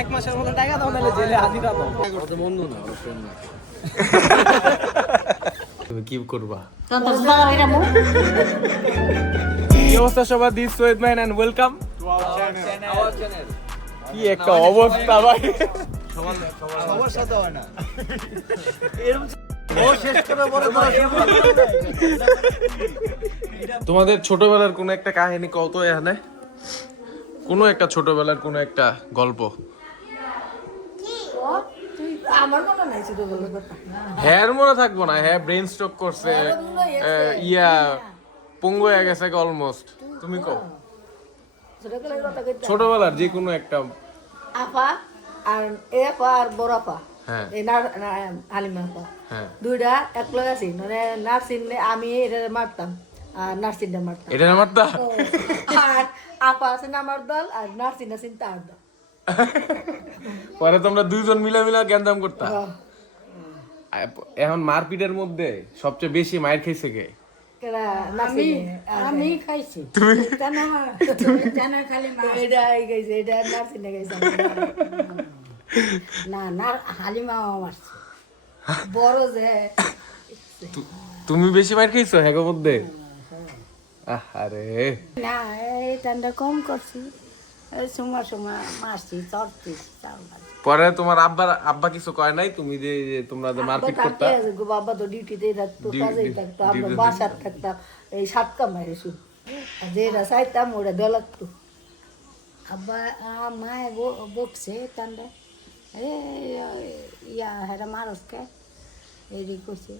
এক মাসের মতো টাকা দাও নাহলে জেলে হাজিরা দাও। তো বন্ধু না, ওর ফ্রেন্ড না। তুমি কি করবা? কি অবস্থা সবার? দিস সোয়েদ man and welcome to our channel. কি একটা অবস্থা ভাই, সবার সাথে হয় না তোমাদের ছোটবেলার কোন একটা কাহিনী কও তো এখানে, কোনো একটা ছোটবেলার কোনো একটা গল্প। হ্যাঁ মনে থাকবো না, হ্যাঁ ব্রেন স্ট্রোক করছে, ইয়া পঙ্গু হয়ে গেছে অলমোস্ট। তুমি কও ছোটবেলার যে কোনো একটা। আপা আর এ আপা আর বড় আপা, হ্যাঁ এই হালিমা আপা হ্যাঁ, দুইটা এক লগে আছি, মানে নার্সিং আমি এটা মারতাম আর নার্সিংটা মারতাম। এটা আমার তা আর আপা আছেন আমার দল আর নার্সিং আছেন তার দল। পরে তোমরা দুইজন মিলা মিলা জ্ঞানদাম করতা। এখন মারপিটের মধ্যে সবচেয়ে বেশি মায়ের খাইছে কে? আমি খাইছি না না হালিমা মারছে বড় যে। তুমি বেশি মার খাইছো হ্যাঁ মধ্যে? আরে না এই টান্ডা কম করছি, সময় সময় মারছি চড়ছি। পরে তোমার আব্বা কিছু কয় নাই? তুমি যে তোমরা যে মারপিট করতা? বাবা তো ডিউটিতেই থাকতো, কাজেই থাকতো, আমরা বাসার থাকতাম। এই সাত কামাই শুধু যেটা চাইতাম ওরা দলাতো। আব্বা মায়ে বকছে টান্ডা, ইয়া হেরা মারসকে এরি করছে।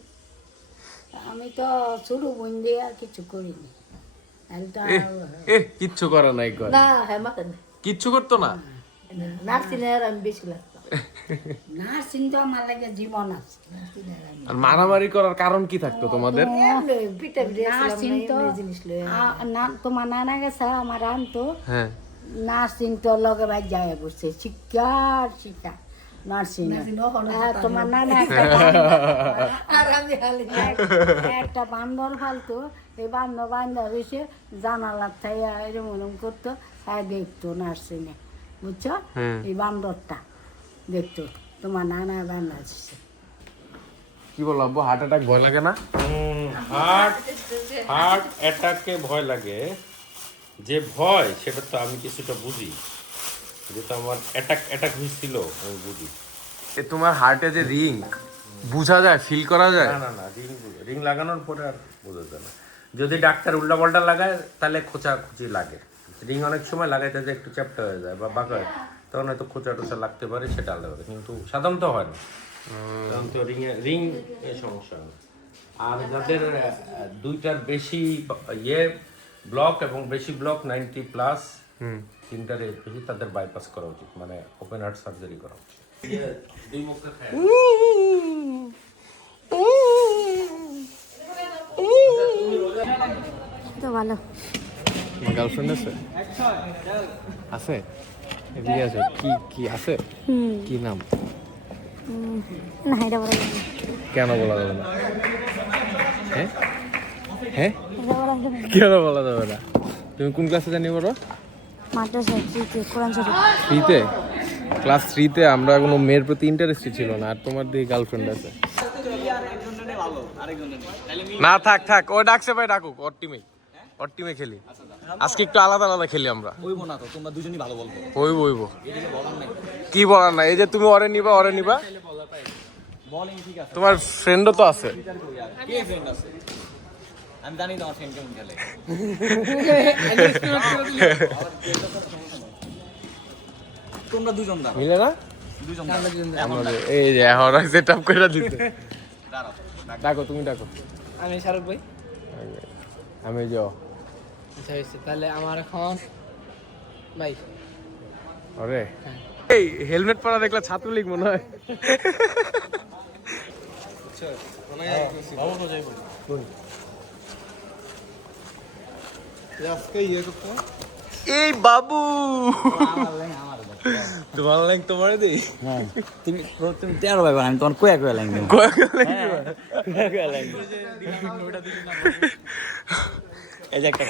আমি তো ছোট বোন দিয়ে আর কিছু করিনি। কিচ্ছু করে নাই কয়? না হ্যাঁ মাথা কিচ্ছু করতো না। নার্সিংয়ের আমি বেশি লাগতাম। নার্সিং তো আমার লাগে জীবন আছে। আর মারামারি করার কারণ কি থাকতো তোমাদের? তোমার নানা গেছে আমার আনতো, হ্যাঁ নার্সিং তো লগে ভাই যায় বসছে শিক্ষার শিক্ষা নার্সিং। তোমার নানা একটা বান্দর ফালতো, এই বান্দর বান্দর এসে জানালার থাইয়া এরম করতো, তাই দেখতো নার্সিংয়ে, বুঝছো? এই বান্দরটা দেখতো তোমার নানা বান্দর। কি বলো আব্বু, হার্ট অ্যাটাক ভয় লাগে না? হার্ট অ্যাটাককে ভয় লাগে, যে ভয় সেটা তো আমি কিছুটা বুঝি, যেটা আমার অ্যাটাক হয়েছিল আমি বুঝি। তোমার হার্টে যে রিং বোঝা যায়, ফিল করা যায়? না না না, রিং লাগানোর পরে আর বোঝা যায় না। যদি ডাক্তার উল্টাপাল্টা লাগায় তাহলে খোঁচাখুচি লাগে। রিং অনেক সময় লাগাইতে যে একটু চ্যাপ্টা হয়ে যায় বা বাঁকা হয়, তখন হয়তো খোঁচা টোচা লাগতে পারে, সেটা আলাদা কথা, কিন্তু সাধারণত হয় না। সাধারণত রিং এর সমস্যা হয়। আর যাদের দুইটার বেশি ব্লক এবং বেশি ব্লক 90+, তিনটার বেশি, তাদের বাইপাস করা উচিত, মানে ওপেন হার্ট সার্জারি করা উচিত। তো ভালো গার্লফ্রেন্ড আছে? আছে, এদিকে আছে। কি কি আছে? কি নাম? না এটা বলা যাবে না। কেন বলা যাবে না? হ্যাঁ হ্যাঁ, কেন বলা যাবে না? তুমি কোন ক্লাসে জানি বলো? মাদ্রাসা কোরআন শরীফ 3-তে? ক্লাস 3-তে আমরা কোনো মেয়ের প্রতি ইন্টারেস্টেড ছিল না, আর তোমার দিকে গার্লফ্রেন্ড আছে? না থাক থাক, ও ডাকছে ভাই, ডাকুক। ওর টিমে খেলি আজকে, একটু আলাদা আলাদা খেলি আমরা। হইবো না তো, তোমরা দুজনই ভালো বলবো। হইব কি বলার না, এই যে তুমি ওরে নিবা বলিং ঠিক আছে, তোমার ফ্রেন্ডও তো আছে। কে ফ্রেন্ড আছে? আমি জানি তোমার ফ্রেন্ড কেমন খেলে। তোমরা দুজন দাও, মিলে না? দুজন আমাদের এই যে এখন সেটআপ করে দিতে। ডাকো, তুমি ডাকো। আমি শাহরুখ ভাই। আমি যাও। আচ্ছা হয়েছে, তাহলে আমার এখন ভাই আরে এই হেলমেট পরা দেখলা ছাত্রলীগ মনে হয়। এই বাবু তোমার লাইন তোমারে দেই। হ্যাঁ তুমি 13 ভাই, আমি তোমার কয়া কয়া লাইন দেব। এই যে একটা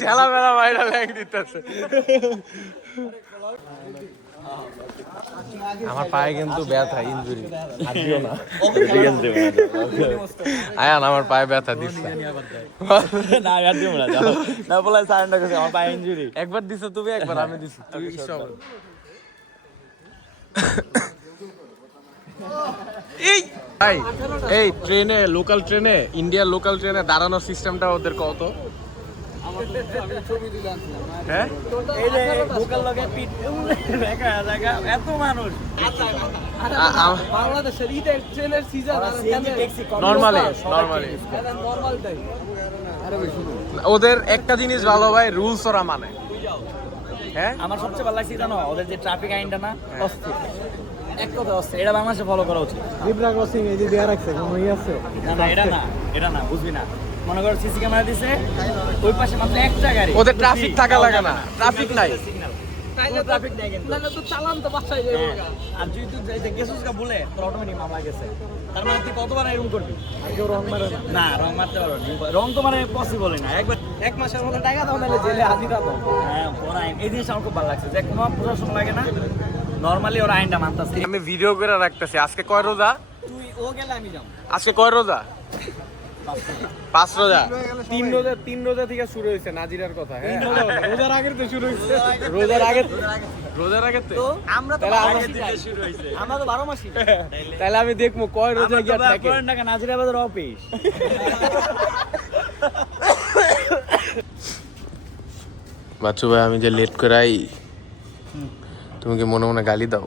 ঠেলা মেলা বাইরে লাইন দিতেছে। আমার পায়ে কিন্তু ব্যথা, ইনজুরি। আর দিও না। আয়ান আমার পায়ে ব্যথা দিস না। না আর দিও না, যাও না বলে সারেন্ডার করছে, আমার পায়ে ইনজুরি। একবার দিছো তুমি, একবার আমি দিছি। তুই সব এই এই ট্রেনে, লোকাল ট্রেনে, ইন্ডিয়ার লোকাল ট্রেনে দাঁড়ানোর সিস্টেমটা ওদের কত? হ্যাঁ এই যে লোকাল লগে পিট দেখা জায়গা এত মানুষ। বাংলাদেশের ইটা ট্রেনের সিজন আর ট্যাক্সি নরমালি নরমাল টাইম। ওদের একটা জিনিস ভালো ভাই, রুলস ওরা মানে। হ্যাঁ আমার সবচেয়ে ভালো লাগছে জানো, ওদের যে ট্রাফিক আইনটা না, অস্থির। এক কথা অস্থির, এটা বাংলাদেশে ফলো করা উচিত। জিব্রা ক্রসিং এই যে দেয়া রাখছে, কোনো ই আছে? না এটা না বুঝবি না। মনে করো সিসি ক্যামেরা দিছে, ওই পাশে মাত্র একটা গাড়ি, ওদের ট্রাফিক থাকা লাগে না, ট্রাফিক নাই। ট্রাফিক নাই কিন্তু তো চালান তো বাসায় যাবে। আর যদি তুই যাইতে গেছস কা বলে তোর অটোমেটিক মামলা গেছে। তার মানে তুই কতবার এরকম করবি? কেউ রং মারে না, রং মারতে পারো না। রং তো মানে পসিবলই না। একবার এক মাসের মধ্যে টাকা দাও, নাহলে জেলে হাজিরা দাও। হ্যাঁ, ওরা আইন, এই জিনিসটা আমার খুব ভালো লাগছে যে কোনো প্রশাসন লাগে না, নরমালি ওরা আইনটা মানতেছে। আমি ভিডিও করে রাখতেছি। আজকে কয় রোজা? তুই ও গেলে আমি যাবো। আজকে কয় রোজা? 5 রোজা। 3 রোজা থেকে শুরু হয়েছে নাজিরার কথা। হ্যাঁ, রোজার আগের তো শুরু হয়েছে। রোজার আগে তো আমরা তো তাহলে আগে থেকে শুরু হইছে। আমরা তো 12 মাসই। তাহলে আমি দেখবো কয় রোজা গিয়ে থাকে। করেন টাকা নাজিরা বাজার অফিস। বাচ্চু ভাই, আমি যে লেট করে আই, তুমি কি মনে মনে গালি দাও?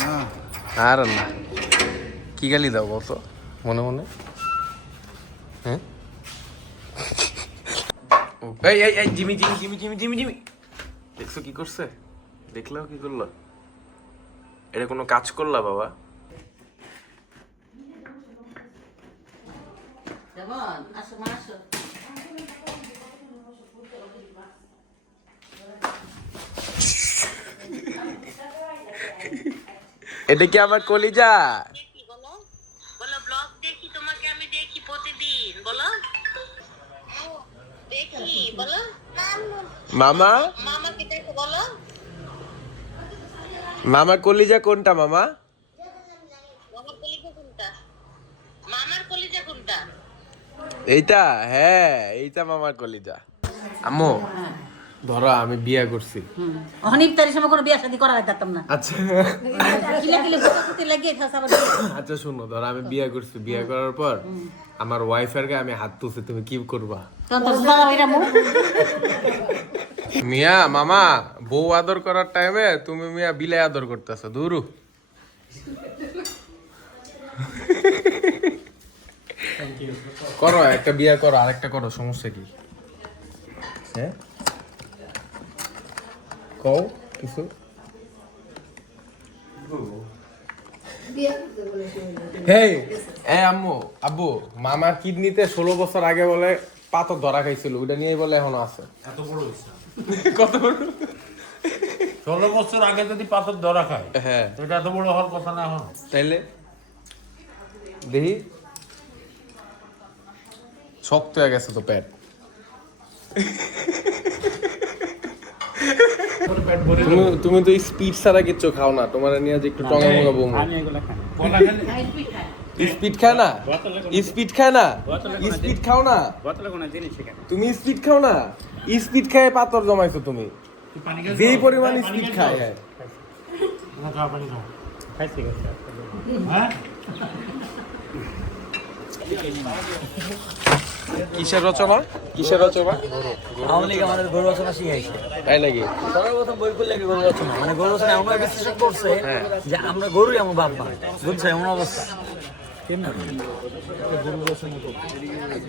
না, আর না, কি গালি দাও বলতো মনে মনে? হ্যাঁ, এই জিমি দেখছো কি করছে? দেখলো কি করলো? এটা কোনো কাজ করলা বাবা? এটা কি আমার কলিজা? বলো ব্লগ দেখি, তোমাকে আমি দেখি প্রতিদিন। বলো দেখি, বলো মামা, মামা কি দেখো? বলো মামা কলিজা কোনটা মামা? মামার কলিজা কোনটা? মামার কলিজা কোনটা? এইটা? হ্যাঁ, এইটা মামার কলিজা। আম্মু, ধরো আমি বিয়ে করছি। অনিফতারের সময় কোনো বিয়ে শাদী করা যেতাম না। আচ্ছা কিলে কিলে বুকাকুতি লাগিয়ে থাস আবার। আচ্ছা শুনো, ধরো আমি বিয়ে করছি, বিয়ে করার পর আমার ওয়াইফের গায়ে আমি হাত তুলছি, তুমি কি করবা? তখন তো বাবা এরা মুখ মিয়া মামা বউ আদর করার টাইমে তুমি মিয়া বিলাই আদর করতেছো, দূরু। করো একটা বিয়ে করো, আরেকটা করো, সমস্যা কি? হ্যাঁ, কও কিছু। হেই, আম্মু আব্বু, মামার কিডনিতে 16 বছর আগে বলে পাথর ধরা খাইছিল, ওইটা নিয়েই বলে এখনো আছে। এত বড় হয়েছে কত বড়? 16 বছর আগে যদি পাথর ধরা খায়, হ্যাঁ, তো এটা এত বড় হওয়ার কথা না। এখন তাইলে দেখি শক্ত হয়ে গেছে তো পেট। তুমি তো স্পিড ছাড়া কিচ্ছু খাও না, তোমার নিয়ে যে একটু টঙা মঙ্গা বমু। আমি এগুলা খাই। বলা গেলে স্পিড খায় না, স্পিড খায় না, স্পিড খাও না বোতলে কোনো জিনিস এখানে। তুমি, স্পিড খাও না। স্পিড খায় পাথর জমাইছো তুমি, যেই পরিমাণ স্পিড খায়। হ্যাঁ, খাইছি গেছে। হ্যাঁ, কিসের রচনা? কিসের রচনা? আওয়ামী লীগ আমাদের গরু রচনা শিখাইছে। তাই নাকি? সর্বপ্রথম বই খুললে গরু রচনা, মানে গরু রচনা এমন ভাবে বিশ্লেষণ করছে যে আমরা গরুই আমার বাপ মা, বুঝছো এমন অবস্থা।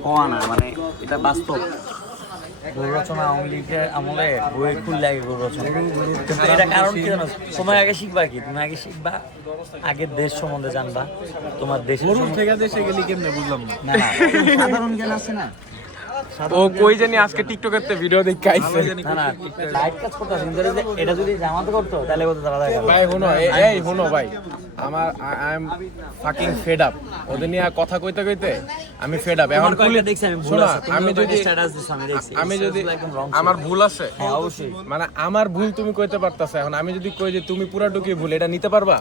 হওয়া না, মানে এটা বাস্তব। গরু রচনা আওয়ামী লীগের আমলে বই খুললে আগে গরু রচনা। কিন্তু এটা কারণ কি জানো? সময় আগে শিখবা কি, তুমি আগে শিখবা, আগে দেশ সম্বন্ধে জানবা, তোমার দেশ থেকে দেশে গেলি কেমনে বুঝলাম না। না সাধারণ জ্ঞান আছে না, ও কই জানি আজকে টিকটকের ভিডিও দেখে আইছে। না না লাইট কাজ করতেছে কিন্তু এটা যদি জামাতে করতো তাহলে বলতো তারা দেখা ভাই শুনো, এই শুনো ভাই, আমার I am fucking fed up ওদের নিয়ে কথা কইতে কইতে আমি ফেড আপ। এখন পুলিশ দেখছি আমি ভুল শোনো, আছে তুমি আমি যদি স্ট্যাটাস দিছো আমি দেখছি আমি যদি একদম wrong আমার ভুল আছে, হ্যাঁ অবশ্যই মানে আমার ভুল তুমি কইতে পারতাছ, এখন আমি যদি কই যে তুমি পুরাটুকুই ভুল, এটা নিতে পারবা?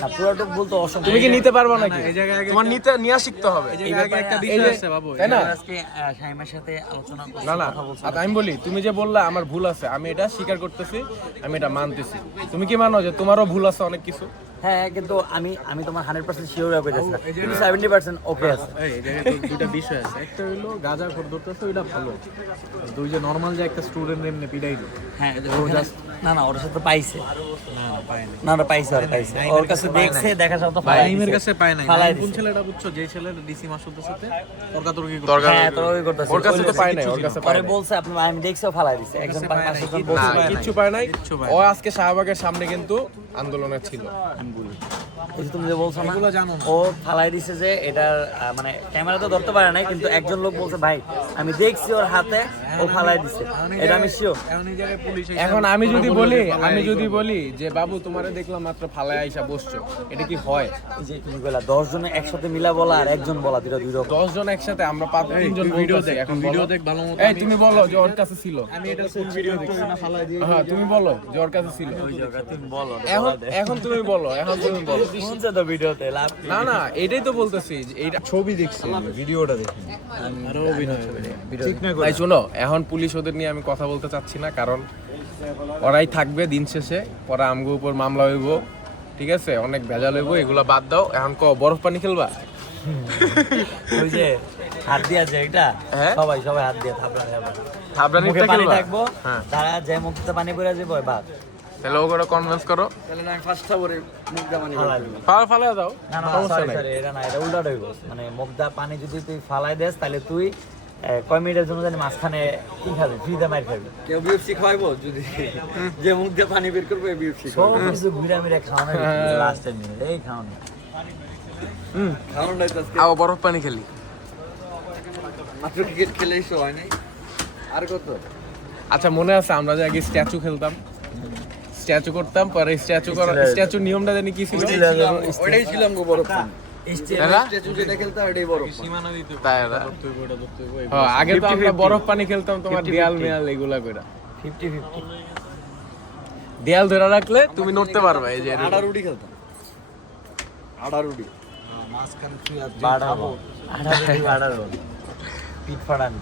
না পুরোটুক বলতো অসম্ভব তুমি কি নিতে পারবা নাকি? তোমার নিতে নিয়ে শিখতে হবে, এই ব্যাপারে একটা এই যে- তাই না? আজকে শাইমার সাথে আলোচনা করছি না না, কথা বলছি আর আমি বলি তুমি যে বললা আমার ভুল আছে, আমি এটা স্বীকার করতেছি, আমি এটা মানতেছি। তুমি কি মানো যে তোমারও ভুল আছে অনেক কিছু? হ্যাঁ কিন্তু আমি তোমার 100% শিওর হয়ে কইতাছি না কিন্তু 70% ওকে আছে এই জায়গায় তো দুইটা বিষয় আছে, একটা হইলো গাঁজা খোর ধরতেছে ওইটা ভালো, দুই যে নর্মাল যে একটা স্টুডেন্ট এমনি পিটাই দিল হ্যাঁ না না ওর সাথে পাইছে না না পাইছে ওর কাছে দেখছে দেখা সব তো ফাইমের কাছে পায় নাই। ফালাই কোন দিছে। ছেলেটা বুঝছো, যেই ছেলেটা ডিসি মাসুদের সাথে তর্কাতর্কি করে। দরকার হ্যাঁ তোর ওই করতেছে ওর কাছে তো পাই নাই, ওর কাছে পাই পরে নাই। বলছে আপনি আমি দেখছেও ফালাই দিছে একজন পাঁচজন না, বলছে কিচ্ছু পায় নাই। ও আজকে শাহবাগের সামনে কিন্তু আন্দোলনে ছিল। আমি বলি এই যে তুমি যে বলছো না এগুলো জানো না। ও ফালাই দিছে যে এটার মানে ক্যামেরা তো ধরতে পারে নাই কিন্তু একজন লোক বলছে ভাই আমি দেখছি ওর হাতে ও ফালাই দিছে এটা আমি শিওর এখন এই জায়গায় পুলিশ এখন আমি যদি বলি যে বাবু তোমারে দেখলাম মাত্র ফালায় আইসা বসছো, এটা কি হয়? যে তুমি কইলা 10 জনে একসাথে মিলা বলা আর একজন বলা দুটো দুই রকম 10 জন একসাথে আমরা 3জন ভিডিও দেখ, এখন ভিডিও বলো। দেখ ভালো মতো। এই তুমি বলো যে ওর কাছে ছিল। আমি এটা কোন ভিডিও দেখছি না ফালাই দিয়ে হ্যাঁ তুমি বলো যে ওর কাছে ছিল। তুমি বলো এখন তুমি বলো, এখন তুমি বলো। শুনছে তো ভিডিওতে লাভ না না, এটাই তো বলতেছি যে এইটা ছবি দেখছি, ভিডিওটা দেখি। আরো অভিনয় হবে। তাই শোনো, এখন পুলিশ ওদের নিয়ে আমি কথা বলতে চাচ্ছি না, কারণ ওরাই থাকবে দিন শেষে, পরে আমগো উপর মামলা হইব, ঠিক আছে, অনেক ভেজাল হইব, এগুলা বাদ দাও। এখন বরফ পানি খেলবা? ওই যে হাত দিয়া যে এটা হ্যাঁ? সবাই হাত দিয়ে থাপড়া খাবে থাবড়ানি মুখে পানি খেলবা? থাকবো হ্যাঁ, তারা যে মুখতে পানি পড়ে যাবে ওই বাদ তাহলে ওগুলো কনভিন্স করো, তাহলে আমি ফার্স্টটা করে মুখটা পানি ফালা দাও, না না সমস্যা সরি নাই। সরি এটা না এটা উল্টাটা হইব মানে মুখদা পানি যদি তুই ফালাই দেস তাহলে তুই কয় মিনিটের জন্য জানি মাঝখানে কি খাবি ফ্রিতে মার খাবি কেউ বিএফসি খাওয়াইবো যদি যে মুখ দিয়ে পানি বের করবে বিএফসি সব কিছু ঘুরে মিরে খাওয়ানো লাস্টের মিনিট এই খাওয়ানো খাওয়ানোটাই তো আজকে আও বরফ পানি খেলি। মাত্র ক্রিকেট খেলে এসে হয় নাই আর কত আচ্ছা মনে আছে আমরা যে আগে স্ট্যাচু খেলতাম, স্ট্যাচু করতাম, পরে স্ট্যাচু নিয়মটা জানি কি ছিল? ওইটাই ছিলাম গো বরফ পানি এরা? স্ট্যাচু যেটা খেলতাম ওইটাই বরফ পানি। সীমানা দিতে হবে। তাই এরা? ধরতে হইব, এটা ধরতে হইব। হ্যাঁ, আগে তো আমরা বরফ পানি খেলতাম, তোমার দেয়াল মেয়াল এগুলা কইরা। 50-50 দেয়াল ধরে রাখলে তুমি নড়তে পারবা, এই যে এরকম। আড়ারুডি খেলতাম আড়ারুডি বাড়াবো আড়াবো পিট ফাড়ানি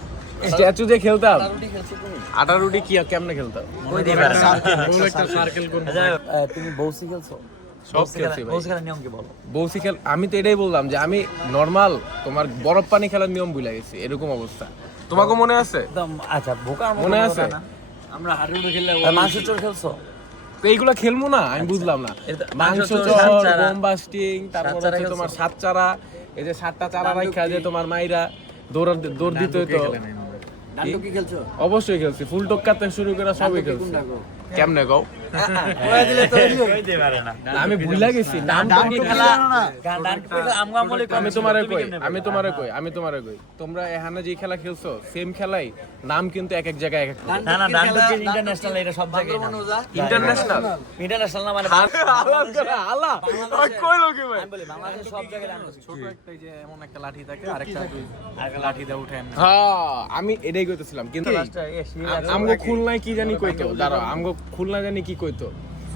স্ট্যাচু যে খেলতাম, আড়ারুডি খেলছো তুমি আটারুটি কি কেমনে খেলতাম? ওই দিয়ে পারে না গোল একটা সার্কেল করব। আচ্ছা তুমি বৌসি খেলছো সব খেলছি ভাই। বৌসি খেলার নিয়ম কি বলো বৌসি খেল, আমি তো এটাই বললাম যে আমি নর্মাল তোমার বরফ পানি খেলার নিয়ম ভুলে গেছি, এরকম অবস্থা। তোমাকে মনে আছে? একদম আচ্ছা বোকার মতো মনে কথা আছে? না। আমরা হাডুডু খেললে আর মাংস চোর খেলছো তো এইগুলা খেলবো না, আমি বুঝলাম না। এটা মাংস মাংস চোর, চোর, সাতচারা। বোম বাস্টিং, তারপর সাতচারা হচ্ছে তোমার খেলছো? সাতচারা, এই যে সাতটা চারা রাখা যে তোমার মাইরা দৌড় দিতে হইতো। ডান্ডু কি খেলছো অবশ্যই খেলছি, ফুল টক্কা থেকে শুরু করে সবই খেলছি। কেমনে কও? ওই দিয়ে পারে না আমি ভুলে গেছি নাম। ডান্ডি খেলা ডান্ডি খেলা আমগো আমলে আমি তোমারে কই তোমরা এখানে যে খেলা খেলছো সেম খেলাই, নাম কিন্তু এক এক জায়গায় এক এক রকম। না না ডান্ডি কি ইন্টারন্যাশনাল এটা সব জায়গায় না ইন্টারন্যাশনাল ইন্টারন্যাশনাল না মানে আলা কইলো কি ভাই? আমি বলি বাংলাদেশের সব জায়গায় ডান্ডি ছোট একটা এই যে এমন একটা লাঠি থাকে, আরেকটা লাঠি দিয়ে উঠে এমনি। হ্যাঁ, আমি এটাই কইতেছিলাম, কিন্তু আমগো খুলনায় কি জানি কইতো, দাঁড়াও, আমগো খুলনা জানি কি কইতো,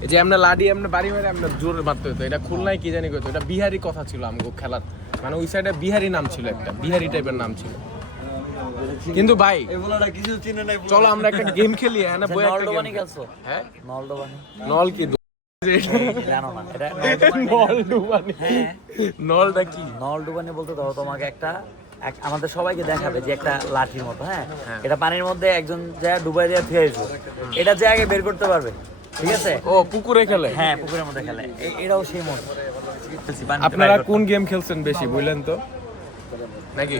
এই যে এমনি লাডি এমনি বাড়ি মারে এমনি জোরে মারতে হতো, এটা খুলনায় কি জানি কইতো, এটা বিহারি কথা ছিল আমগো খেলার, মানে ওই সাইডে বিহারি নাম ছিল, একটা বিহারি টাইপের নাম ছিল। কিন্তু ভাই এগুলোটা কিছু চিনে নাই চলো আমরা একটা গেম খেলি, হ্যাঁ না বই একটা নলডো গেম বানি খেলছো হ্যাঁ নলডো বানি নল কি জানো না এটা নল ডুবানি, নলটা কি? নলডো বানি বলতে ধরো তোমাকে একটা আমাদের সবাইকে দেখাবে যে একটা লাঠির মতো, হ্যাঁ এটা পানির মধ্যে একজন যা ডুবাই দিয়ে ফিরেছো, এটা যে আগে বের করতে পারবে, ঠিক আছে? ও পুকুরে খেলে। হ্যাঁ পুকুরের মধ্যে খেলে এটাও সেই মতো। আপনারা কোন গেম খেলছেন বেশি বললেন তো নাকি?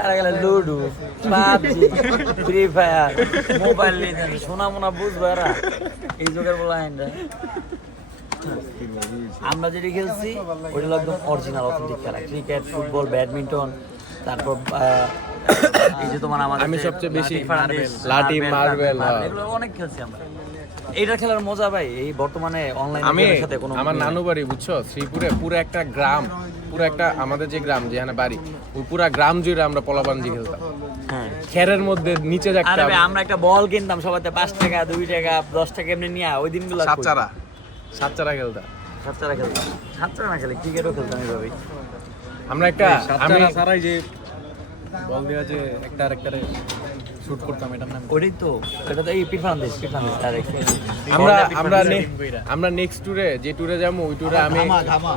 আর গেলে ludo, PUBG, free fire, mobile legend, সোনা মোনা বুঝবো এরা এই যুগের বলা আইনরা। আমরা যেটি খেলছি ওইটা হলো একদম অরিজিনাল অথেন্টিক খেলা, ক্রিকেট, ফুটবল, ব্যাডমিন্টন, তারপর এই যে তোমার আমাদের আমি যে সবচেয়ে বেশি লাঠি, মার্বেল, হ্যাঁ। এগুলো অনেক খেলছি আমরা। এইটা খেলার মজা ভাই এই বর্তমানে অনলাইন আমি গেমের সাথে কোনো আমার নানু বাড়ি বুঝছো শ্রীপুরে পুরো একটা গ্রাম, পুরো একটা আমাদের যে গ্রাম যেখানে বাড়ি ওই পুরা গ্রাম জুড়ে আমরা পলাবানজি খেলতাম। হ্যাঁ। খেরের মধ্যে নিচে আরে যাকতাম, ভাই আমরা একটা বল কিনতাম সবাইতে 5 টাকা 2 টাকা 10 টাকা এমনি নিয়ে ওই দিনগুলো সাতচারা খেলতাম। সাতচারা খেলতাম। সাতচারা না খেলে ক্রিকেটও খেলতাম এইভাবেই। আমরা একটা আমি সারাই যে বল দেওয়া যে একটা আরেকটারে শুট করতাম এটার নাম ওইটাই তো এটা তো এই পিঠান দেশ ডাইরেক্ট আমরা নেক্সট ট্যুরে যে ট্যুরে যাবো ওই ট্যুরে আমি ঘামা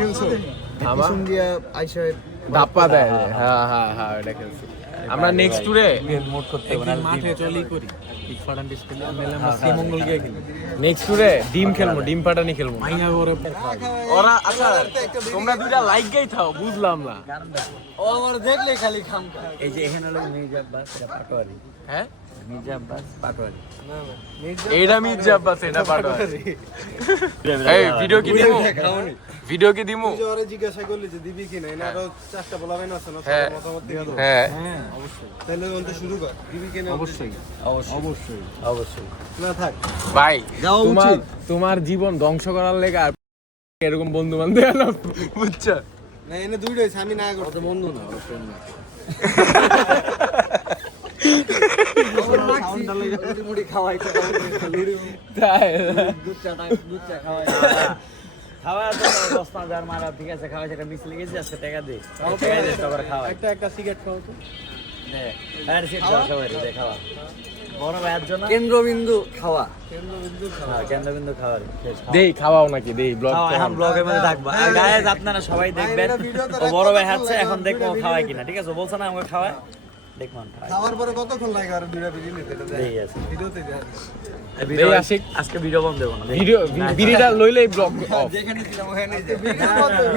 খেলছো আমার দিয়া আইসা ধাপ্পা দেয়, হ্যাঁ হ্যাঁ হ্যাঁ এটা খেলছি আমরা নেক্সট ট্যুরে। মোড করতে হবে না মাঠে চলি করি ঠিক ফাটান ডিসপ্লে মেলে আমরা শ্রীমঙ্গল গিয়ে খেলি নেক্সট ট্যুরে ডিম খেলবো, ডিম পাটানি খেলবো। মাইয়া করে ওরা আচ্ছা তোমরা দুইটা লাইক গাই থাও, বুঝলাম না। ও আমার দেখলে খালি খামকা। এই যে এখানে হলো মির্জা আব্বাস এটা পাটোয়ারি। হ্যাঁ মির্জা আব্বাস পাটোয়ারি। এইটা মির্জা আব্বাস এটা পাটোয়ারি। এই ভিডিও কি দিমু? ভিডিও কি দিমু? ওরে জিজ্ঞাসা করলি যে দিবি কিনা এনা আরো চারটা বলাবেন আছে না হ্যাঁ। মতামত দিয়ে দাও। হ্যাঁ হ্যাঁ অবশ্যই তাহলে অন্ত শুরু কর দিবি কিনা অবশ্যই অবশ্যই অবশ্যই। না থাক ভাই যাওয়া তোমার উচিত। তোমার জীবন ধ্বংস করার লেগে আর এরকম বন্ধু বান্ধব এলো, বুঝছো? না এনে দুইটা হইছে আমি না করতে বন্ধু না ওর ফ্রেন্ড না মুড়ি খাওয়াই তো তাই দুধ চা খাওয়াই। খাওয়া তো 10,000 মারা ঠিক আছে খাওয়া সেটা মিস লেগেছে আজকে টাকা দে। টাকা দে সবার খাওয়া। একটা সিগারেট খাও তো দে। আর সিট দাও সবাই দে খাওয়া। বড় ভাইয়ের জন্য কেন্দ্রবিন্দু খাওয়া হ্যাঁ, কেন্দ্রবিন্দু খাওয়ার। দেই খাওয়াও নাকি দেই ব্লগ খাওয়া এখন ব্লগের মধ্যে থাকবা। আর গায়ে আপনারা সবাই দেখবেন। ও বড় ভাই হাঁটছে এখন দেখবো ও খাওয়ায় কিনা। ঠিক আছে বলছ না আমাকে খাওয়ায় দেখবো আমি খাওয়াই। খাওয়ার পরে কতক্ষণ লাগে আর দুইটা বিড়ি নিতে এটা দেখ এই আছে। ভিডিওতে দেখ এই ভিডিও দেই আশিক। আজকে ভিডিও বন্ধ দেবো না। ভিডিও বিড়িটা লইলেই ব্লগ অফ। যেখানে ছিলাম ওখানে যে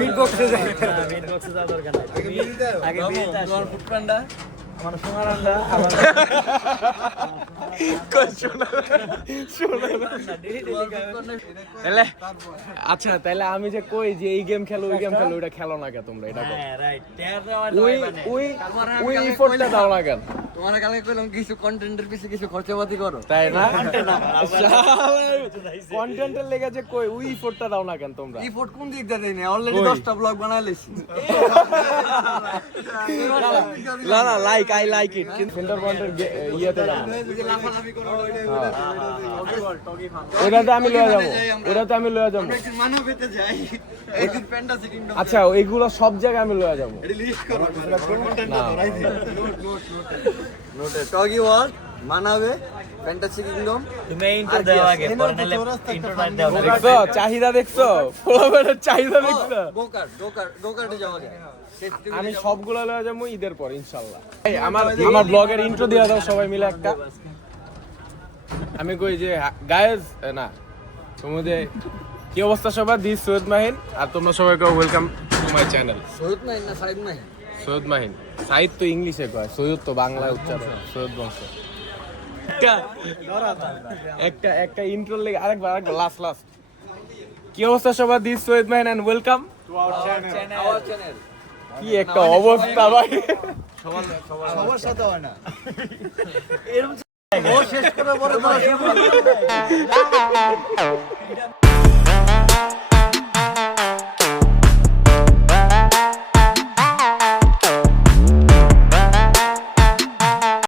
মিট বক্সে যাই। মিট বক্সে যাওয়ার দরকার নাই। তুমি আগে বিয়েতে আসো। তোমার ফুটপান্ডা আমার সোনার আন্ডা আমার তাহলে আচ্ছা তাহলে আমি যে কই যে এই গেম খেলো ওই গেম খেলো ওটা খেলো না কেন তোমরা এটা কও। হ্যাঁ রাইট টেয়ার দেওয়ার ওই দরকার ওই ওই ইফোর্টটা দাও না কেন, তোমার কালকে কইলাম কিছু কন্টেন্টের পিছে কিছু খরচাপাতি করো তাই না? কন্টেন্টের লেগে যে কই ওই ইফোর্টটা দাও না কেন তোমরা? এই ফোট কোন দিক দিয়ে দেই না অলরেডি ওই। 10টা ব্লগ বানাইলেছি না না লাইক আই লাইক ইট কিন্তু সেন্টার পয়েন্টের ইয়েতে যাবো লাফালাফি করো ওটাতে আমি লয়ে যাবো, ওটাতে আমি লয়ে যাবো। একদিন মানব পেতে যাই একদিন ফ্যান্টাসি কিংডম আচ্ছা এইগুলো সব জায়গায় আমি লয়ে যাবো। লিস্ট করো না নোটে টগি ওয়ার্ল্ড মানাবে ফ্যান্টাসি কিংডম তুমি ইন্ট্রো দাও আগে পরে নালে ইন্ট্রো দাও। দেখছো চাহিদা দেখছো, পোলাপের চাহিদা দেখছো। গোকার্টে যাওয়া যায় আমি সবগুলো লয়ে যাবো ঈদের পর ইনশাআল্লাহ। এই আমার ব্লগের ইন্ট্রো দিয়ে দাও সবাই মিলে একটা। আমি কই যে গায়েস না তোমাদের কি অবস্থা সবার, দিস সৈয়দ মাহিন আর তোমরা সবাইকে welcome to my channel. Syed Mahin না সাইদ মাহিন? সৈয়দ মাহিন, সাইদ তো ইংলিশে কয়, সৈয়দ তো বাংলায় উচ্চারণ, সৈয়দ বংশ। একটা একটা ইন্ট্রোর লেগে আরেকবার লাস্ট কি অবস্থা সবার, this Syed Mahin and welcome to our channel. কি একটা অবস্থা ভাই, সবার সাথে হয় না এরকম ও শেষ করে পরে